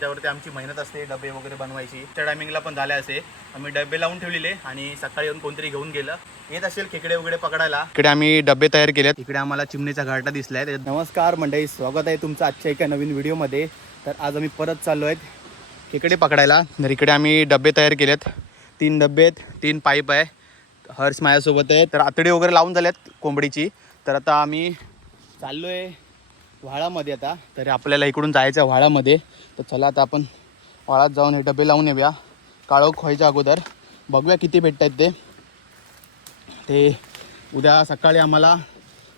त्यावरती आमची मेहनत असते डबे वगैरे बनवायची. त्या टायमिंगला पण झाले असे आम्ही डबे लावून ठेवलेले आणि सकाळी येऊन कोणतरी घेऊन गेलं. येत असेल खेकडे वगैरे पकडायला. इकडे आम्ही डबे तयार केलेत. इकडे आम्हाला चिमणीचा घाटा दिसलाय. नमस्कार मंडळी, स्वागत आहे तुमचं आजच्या एका नवीन व्हिडिओमध्ये. तर आज आम्ही परत चाललो आहेत खेकडे पकडायला. तर इकडे आम्ही डबे तयार केलेत. 3 डबे आहेत, 3 पाईप आहे. हर्ष माझ्यासोबत आहे. तर आतडी वगैरे लावून झाल्यात कोंबडीची. तर आता आम्ही चाललो आहे व्हाळामध्ये. आता तर आपल्याला इकडून जायचं आहे व्हाळामध्ये. तर चला आता आपण व्हाळात जाऊन हे डबे लावून येऊया. काळोख व्हायच्या अगोदर बघूया किती भेटत आहेत ते उद्या सकाळी आम्हाला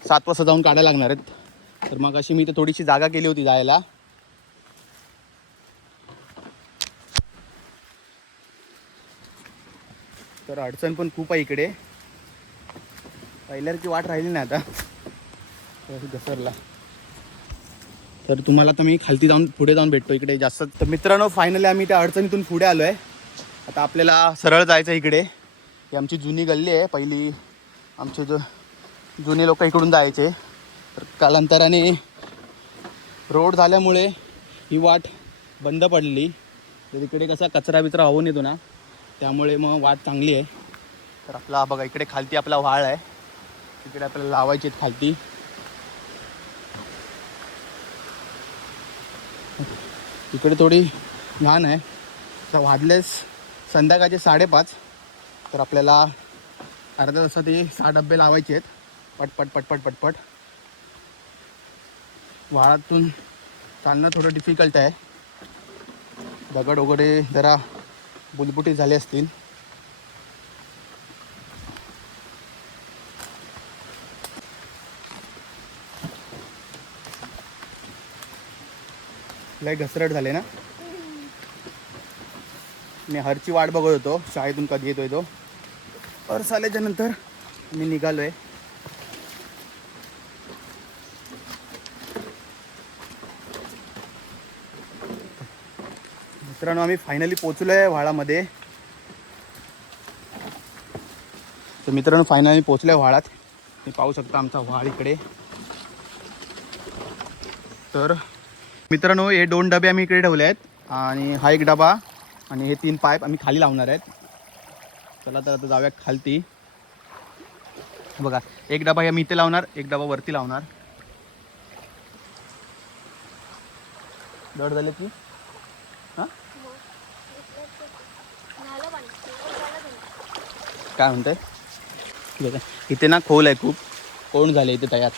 7 वाजता जाऊन काढायला लागणार आहेत. तर मग अशी मी तर थोडीशी जागा केली होती जायला. तर अडचण पण खूप आहे इकडे. पहिल्यासारखी वाट राहिली नाही आता घसरला. तर तुम्हाला तर मी खालती जाऊन पुढे जाऊन भेटतो इकडे जास्त. तर मित्रांनो, फायनली आम्ही त्या अडचणीतून पुढे आलो आहे. आता आपल्याला सरळ जायचं इकडे. ही आमची जुनी गल्ली आहे. पहिली आमचे जुने लोक इकडून जायचे. तर कालांतराने रोड झाल्यामुळे ही वाट बंद पडली. तर इकडे कसा कचरा बिचरा वाहून येतो ना, त्यामुळे मग वाट चांगली आहे. तर आपला बघा इकडे खालती आपला व्हाळ आहे. इकडे आपल्याला लावायचे आहेत खालती. इकडे थोडी घाण आहे. तर वाजलेस संध्याकाळचे 5:30. तर आपल्याला अर्ध्या तासात हे 6 डबे लावायचे आहेत. पटपट पटपट पटपट. व्हाळातून चालणं थोडं डिफिकल्ट आहे. दगड वगैरे जरा बुलबुटी झाले असतील. लय घसरट झाले ना. मी हरची वाट बघत होतो शाळेतून कधी येतोय तो. हर्ष आल्याच्या नंतर मी निघालोय. मित्रांनो, आम्ही फायनली पोचलोय व्हाळामध्ये. तर मित्रांनो, फायनली पोचलोय व्हाळात. तुम्ही पाहू शकता आमचा व्हाळ इकडे. तर मित्रांनो, हे 2 डबे आम्ही इकडे ठेवले आहेत आणि हा 1 डबा आणि हे 3 पाईप आम्ही खाली लावणार आहेत. चला तर आता जाऊया खालती. बघा, 1 डबा आम्ही इथे लावणार, 1 डबा वरती लावणार. दड झाले की हां काय म्हणताय? बघा इथे ना खोल आहे खूप. कोण झाले इथे तयार.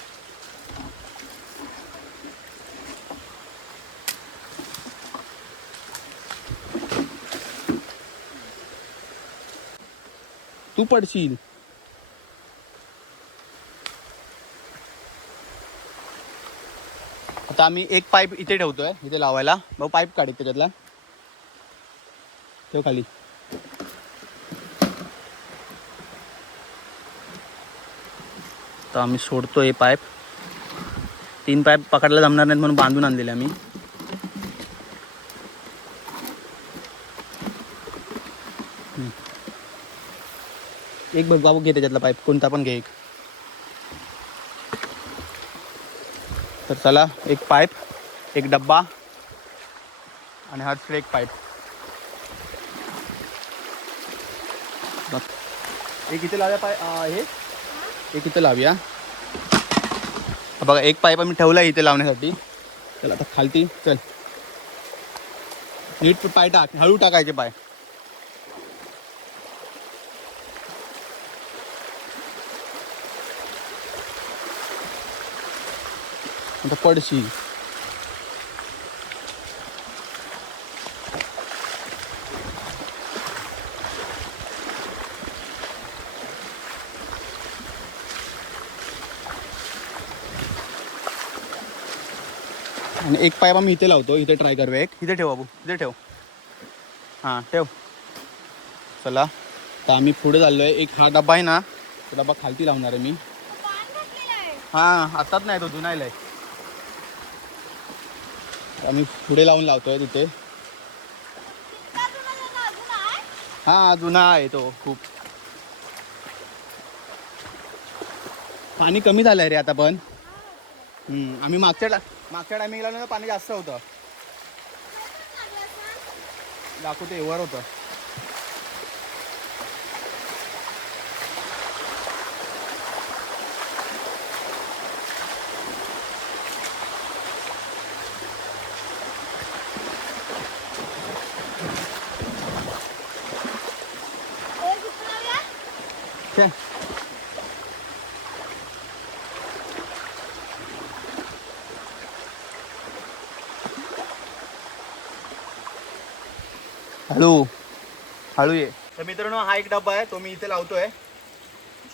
तू पडशील. आता आम्ही 1 पाईप इथे ठेवतोय इथे लावायला. मग पाईप काढ त्याच्यातला ठेव खाली. तर आम्ही सोडतोय पाईप. 3 पाईप पकडला जमणार नाहीत म्हणून बांधून आणलेले आम्ही. एक बघ बाबू, घे त्याच्यातला पाईप कोणता पण घे एक. तर चला, 1 पाईप, 1 डब्बा आणि हर्षकडे 1 पाईप. एक इथे लावूया हे एक इथे लावूया. बघा 1 पाईप आम्ही ठेवला इथे लावण्यासाठी. चला आता खालती चल. नीट पाय टाक, हळू टाकायचे पाय. आता पडशी. आणि 1 पाईप आम्ही इथे लावतो. इथे ट्राय करूया. एक इथे ठेव बाबू, इथे ठेव. हां ठेव. चला तर आम्ही पुढे चाललोय. एक हा डबा आहे ना, तो डबा खालती लावणार आहे मी. हां आताच नाही, तो जुनायला आहे. आम्ही पुढे लावतोय तिथे. हां जुना आहे तो खूप. पाणी कमी झालंय रे आता पण. आम्ही मागच्या टायमिंगला ना पाणी जास्त होतं. दाखवते वर होतं. छे. हळू हळू ये. तर मित्रांनो हा एक डबा आहे, तो मी इथे लावतोय.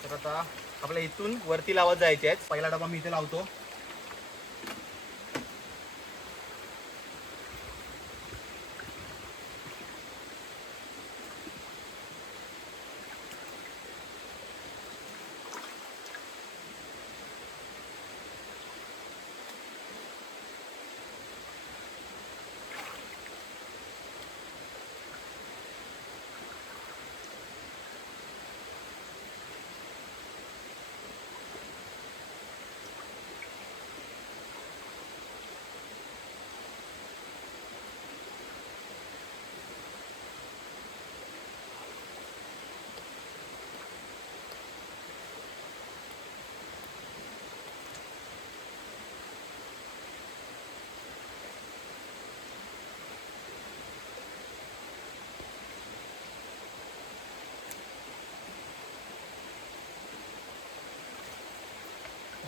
तर आता आपल्या इथून वरती लावत जायचे आहेत. पहिला डबा मी इथे लावतो.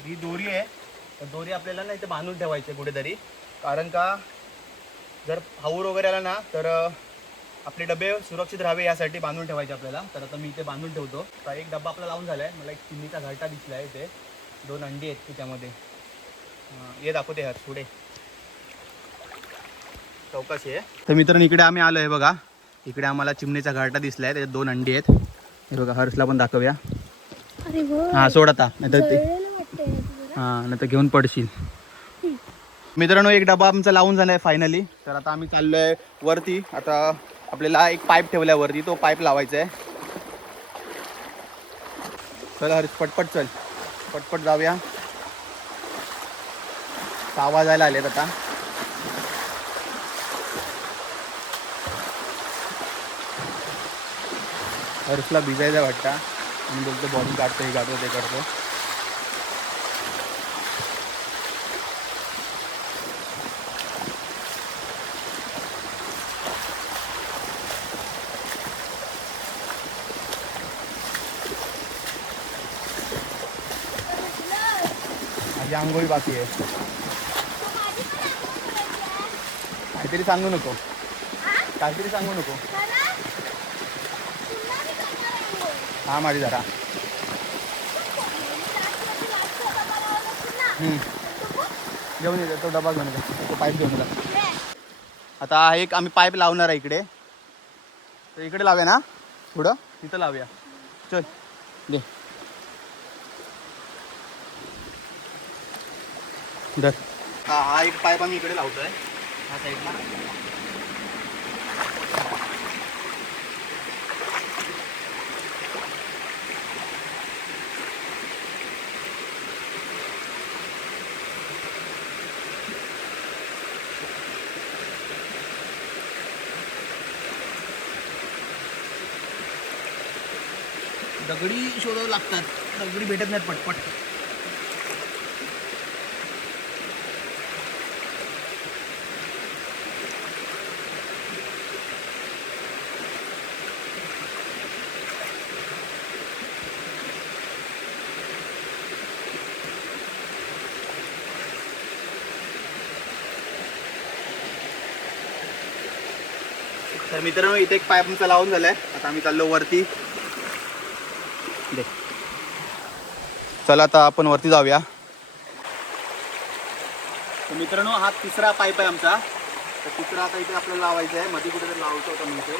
ही दोरी आहे, तर दोरी आपल्याला ना इथे बांधून ठेवायची आहे कुठेतरी. कारण का जर हाऊर वगैरे आला ना तर आपले डबे सुरक्षित राहावे यासाठी बांधून ठेवायचे आपल्याला. तर आता मी इथे बांधून ठेवतो. तर एक डबा आपला लावून झाला आहे. मला एक चिमणीचा घरटा दिसला आहे. इथे 2 अंडी आहेत त्याच्यामध्ये. हे दाखवते हर पुढे चौकशी आहे. तर मित्रांनो इकडे आम्ही आलो आहे बघा. इकडे आम्हाला चिमणीचा घरटा दिसला आहे, त्याच्यात 2 अंडी आहेत. हे बघा, हर्षला पण दाखवूया. हां सोड आता, नाही तर ते हां नाही तर घेऊन पडशील. मित्रांनो एक डबा आमचा लावून झाला आहे फायनली. तर आता आम्ही चाललो आहे वरती. आता आपल्याला एक पाईप ठेवला आहे वरती, तो पाईप लावायचा आहे. चल हर्ष पटपट चल, पटपट जाऊया. 6 वाजायला आलेत आता. हर्षला भिजायचा वाटतं आणि बोलतो बॉडी काढतो, हे काढतो, ते करतो. माझी आंघोळी बाकी आहे. काहीतरी सांगू नको, काहीतरी सांगू नको. हा माझी जरा घेऊन येतो तो डबा, घेऊन येतो तो पाईप घेऊन येतो. आता एक आम्ही पाईप लावणार आहे इकडे. तर इकडे लावूया ना, थोडं तिथं लावूया. चल दे धर. हा एक पाईप आम्ही इकडे लावतोय ह्या साईडला. दगडी शोधावं लागतात, दगडी भेटत नाहीत पटपट. तर मित्रांनो इथे एक पाईप आमचा लावून झालाय. आता आम्ही चाललो वरती. दे चला आता आपण वरती जाऊया. तर मित्रांनो हा तिसरा पाईप आहे आमचा. तर तिसरा आता इथे आपल्याला लावायचा आहे. मध्ये कुठेतरी लावतो होता मी इथे.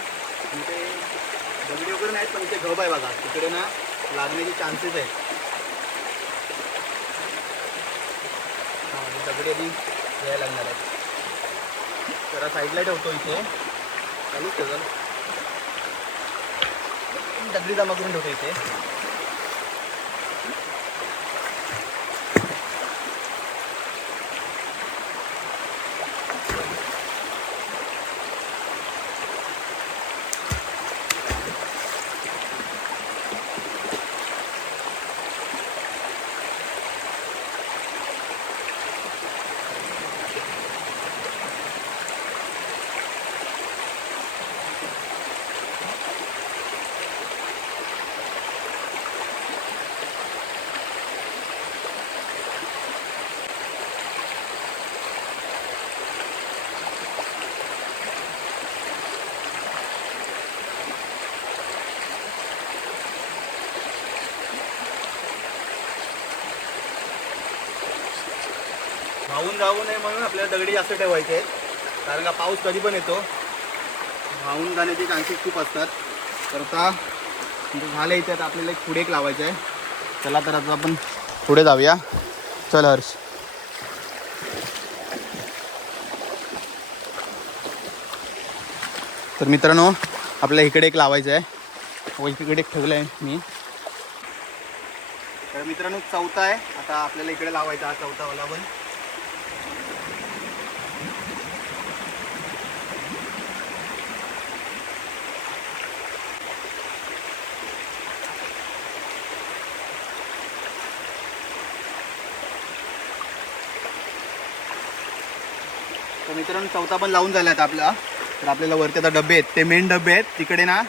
दगडी वगैरे नाहीत, पण इथे गब आहे बघा. तिकडे ना लागण्याचे चान्सेस आहेत. हां दगडी आधी घ्यायला लागणार आहेत. जरा साईडला ठेवतो इथे. चालूच ठेव, दगडी जमा करून ठेवतो इथे. वाहून जाऊ नये म्हणून आपल्याला दगडी जास्त ठेवायचे आहेत, कारण का पाऊस कधी पण येतो, वाहून जाण्याचे चान्सेस खूप असतात. तर आता झालं इथे, तर आपल्याला एक पुढे एक लावायचं आहे. चला तर आता आपण पुढे जाऊया. चल हर्ष. तर मित्रांनो आपल्याला इकडे एक लावायचं आहे, व इकडे एक ठेवलं आहे मी. तर मित्रांनो चौथा आहे, आता आपल्याला इकडे लावायचा हा चौथावाला पण. तर मित्रांनो चौथा पण लावून झाला आता आपला. तर आपल्याला वरती आता डबे आहेत, ते मेन डबे आहेत, तिकडे ना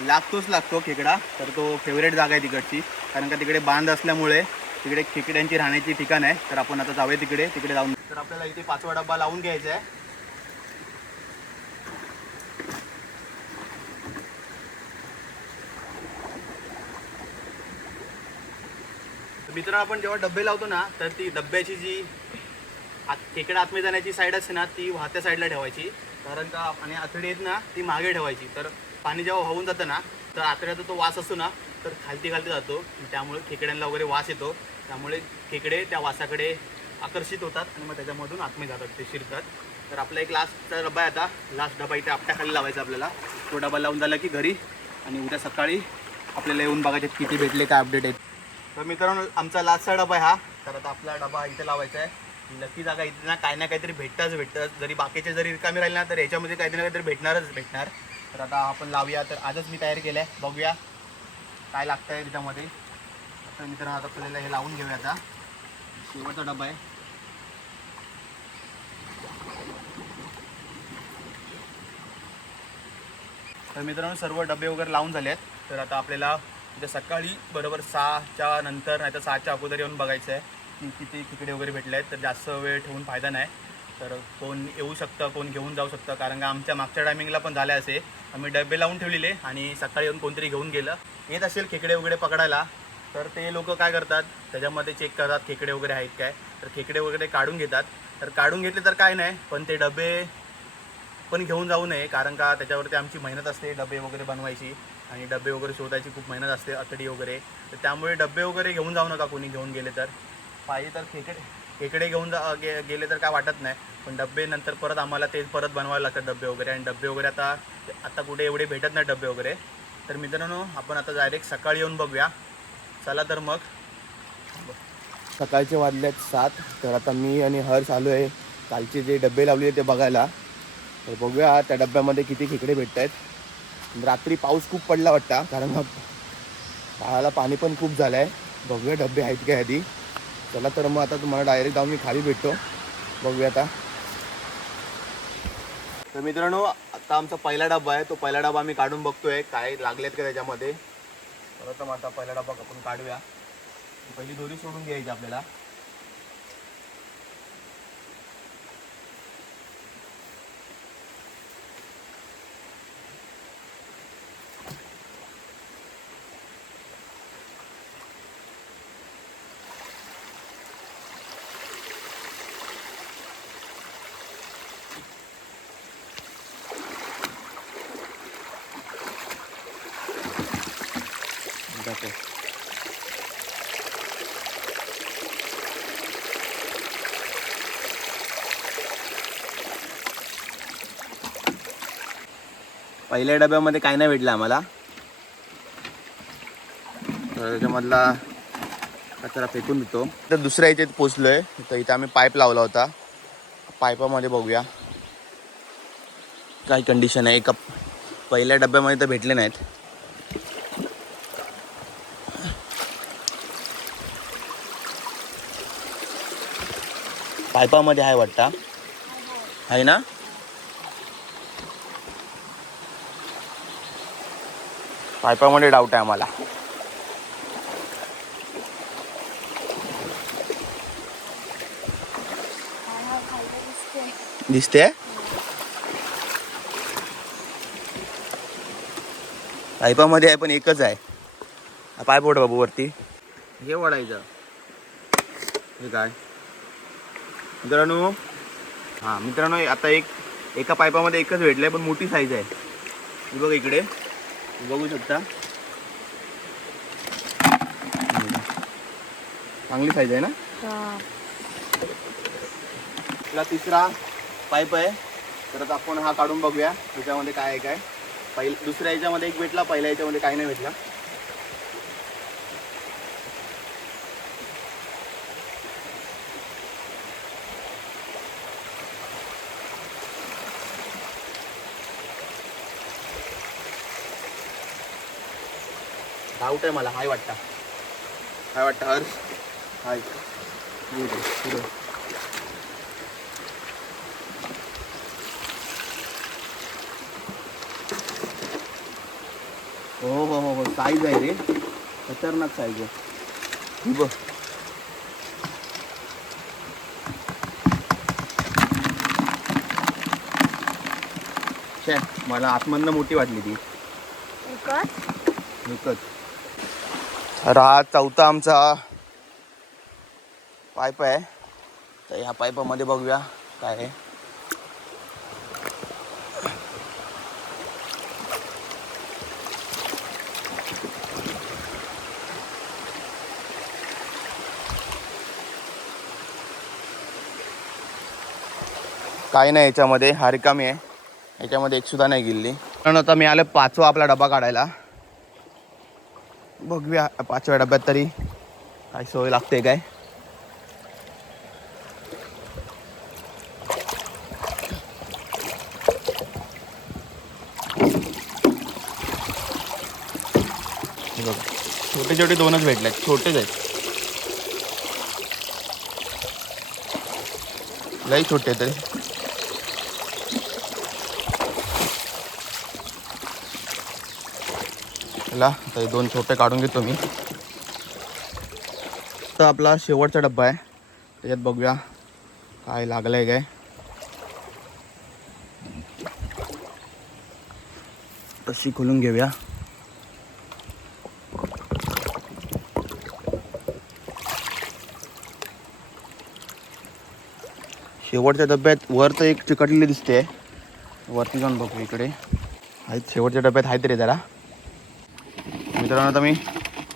लागतो खेकडा. तर तो फेवरेट जागा आहे तिकडची, कारण का तिकडे बांध असल्यामुळे तिकडे खेकड्यांची राहण्याची ठिकाण आहे. तर आपण आता जाऊया तिकडे जाऊन. तर आपल्याला इथे 5वा डब्बा लावून घ्यायचा आहे. मित्रांनो आपण जेव्हा डब्बे लावतो ना, तर ती डब्याची जी खेकडा आतमध्ये जाण्याची साईड असते ना, ती वाहत्या साईडला ठेवायची, कारण का आणि आतडी आहेत ना ती मागे ठेवायची. तर पाणी जेव्हा वाहून जातं ना, तर आतड्याचा तो वास असतो ना, तर खालती जातो, त्यामुळे खेकड्यांना वगैरे वास येतो. त्यामुळे खेकडे त्या वासाकडे आकर्षित होतात आणि मग त्याच्यामधून आतमध्ये जातात, ते शिरतात. तर आपला एक लास्टचा डबा आहे आता, लास्ट डबा इथे आपट्याखाली लावायचा आपल्याला. तो डबा लावून झाला की घरी, आणि उद्या सकाळी आपल्याला येऊन बघायचे किती भेटले, काय अपडेट आहेत. तर मित्रांनो आमचा लास्टचा डबा आहे हा. तर आता आपला डबा इथे लावायचा आहे. नक्की जागा इथे ना काहीतरी भेटतं. जरी बाकीचे जरी रिकामी राहिले ना, तर याच्यामध्ये काहीतरी ना काहीतरी भेटणार. तर आता आपण लावूया. तर आजच मी तयार केलं आहे, बघूया काय लागतं आहे त्याच्यामध्ये. तर मित्रांनो आता आपल्याला हे लावून घेऊया. आता शेवटचा डबा आहे. तर मित्रांनो सर्व डबे वगैरे लावून झाले आहेत. तर आता आपल्याला उद्या सकाळी बरोबर 6च्या नंतर नाही तर 7च्या अगोदर येऊन बघायचं आहे की किती खेकडे वगैरे भेटले आहेत. तर जास्त वेळ ठेवून फायदा नाही. तर कोण येऊ शकतं, कोण घेऊन जाऊ शकतं, कारण का आमच्या मागच्या टायमिंगला पण झालं असे. आम्ही डबे लावून ठेवलेले आणि सकाळी येऊन कोणतरी घेऊन गेलं. येत असेल खेकडे वगैरे पकडायला, तर ते लोक काय करतात, त्याच्यामध्ये चेक करतात खेकडे वगैरे आहेत काय. तर खेकडे वगैरे काढून घेतात. तर काढून घेतले तर काय नाही, पण ते डबे पण घेऊन जाऊ नये, कारण का त्याच्यावरती आमची मेहनत असते डबे वगैरे बनवायची, आणि डबे वगैरे शोधायची खूप मेहनत असते, अतडी वगैरे. तर त्यामुळे डबे वगैरे घेऊन जाऊ नका कोणी घेऊन गेले तर. पाहिजे तर खेकडे घेऊन गेले तर काय वाटत नाही, पण डबे नंतर परत आम्हाला ते परत बनवायला लागतात डबे वगैरे. आणि डबे वगैरे आता कुठे एवढे भेटत नाही डबे वगैरे. तर मित्रांनो आपण आता डायरेक्ट सकाळी येऊन बघूया. चला तर मग. सकाळचे वाजल्यात 7. तर आता मी आणि हर्ष आलो आहे कालचे जे डबे लावले ते बघायला. तर बघूया त्या डब्यामध्ये किती खेकडे भेटत आहेत. रात्री पाऊस खूप पडला वाटता, कारण का पाहायला पाणी पण खूप झालं आहे. बघूया डबे आहेत काय आधी. चला तर मग आता तुम्हाला डायरेक्ट जाऊन मी खाली भेटतो, बघूया आता. तर मित्रांनो आता आमचा पहिला डबा आहे, तो पहिला डबा आम्ही काढून बघतोय काय लागलेत का त्याच्यामध्ये. चला तर मग आता पहिला डबा आपण काढूया. पहिली दोरी सोडून घ्यायची आपल्याला. पहिल्या डब्यामध्ये काय नाही भेटलं आम्हाला, तर त्याच्यामधला कचरा फेकून देतो. तर दुसऱ्या याच्यात पोचलो आहे. तर इथं आम्ही पाईप लावला होता, पाईपामध्ये बघूया काय कंडिशन आहे. एका पहिल्या डब्यामध्ये तर भेटले नाहीत. पाईपामध्ये आहे वाटतं, आहे ना. पाईपामध्ये डाऊट आहे आम्हाला. दिसते पाईपामध्ये आहे, पण एकच आहे. पाईप ओढ बाबू वरती, हे ओढायचं. हे काय मित्रांनो हां मित्रांनो आता एका पाईपामध्ये एकच भेटलं आहे पण मोठी साईज आहे. ही बघ इकडे बघू शकता चांगली साईज आहे ना. आपला तिसरा पाईप आहे तर आता आपण हा काढून बघूया त्याच्यामध्ये काय आहे काय. दुसऱ्या याच्यामध्ये एक भेटला, पहिल्या याच्यामध्ये काही नाही भेटला. डाऊट आहे मला, हाय वाटतं. काय वाटतं हर्ष? हाय पुढे हो हो हो हो साईज आहे रे, खतरनाक साईज आहे. ही बघ छे, मला आतमधनं मोठी वाटली ती विकत. तर हा चौथा आमचा पाईप आहे. तर ह्या पाईपामध्ये बघूया काय आहे. काही नाही याच्यामध्ये, हा रिकामी आहे. याच्यामध्ये एक सुद्धा नाही गेली. पण आता मी आलो 5वा आपला डबा काढायला. बघूया 5व्या डब्यात तरी काय सोय लागते काय. छोटे छोटे दोनच भेटले, छोटेच आहेत, लई छोटे तरी. चला आता हे 2 छोटे काढून घेतो मी. तर आपला शेवटचा डब्बा आहे, त्याच्यात बघूया काय लागलं आहे काय. तशी खोलून घेऊया. शेवटच्या डब्यात वर तर एक चिकटलेली दिसते, वरती जाऊन बघू. इकडे आहेत शेवटच्या डब्यात, आहेत रे जरा. मित्रांनो आता मी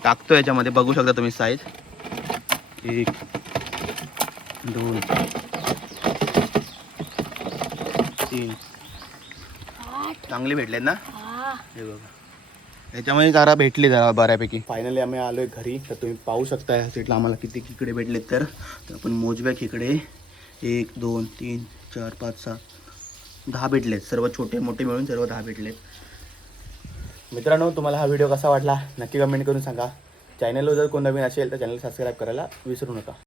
टाकतो याच्यामध्ये, बघू शकता तुम्ही साईज. 1 2 3 चांगली भेटलेत ना. हे बघा याच्यामध्ये जरा भेटली जरा बऱ्यापैकी. फायनली आम्ही आलोय घरी. तर तुम्ही पाहू शकता या सीटला आम्हाला किती खेकडे भेटलेत. तर आपण मोजूया खेकडे. 1 2 3 4 5 6 10 भेटलेत. सर्व छोटे मोठे मिळून सर्व 10 भेटलेत. मित्रांनो तुम्हाला हा व्हिडिओ कसा वाटला नक्की कमेंट करून सांगा. चॅनलवर जर कोण नवीन असेल तर चॅनल सबस्क्राईब करायला विसरू नका.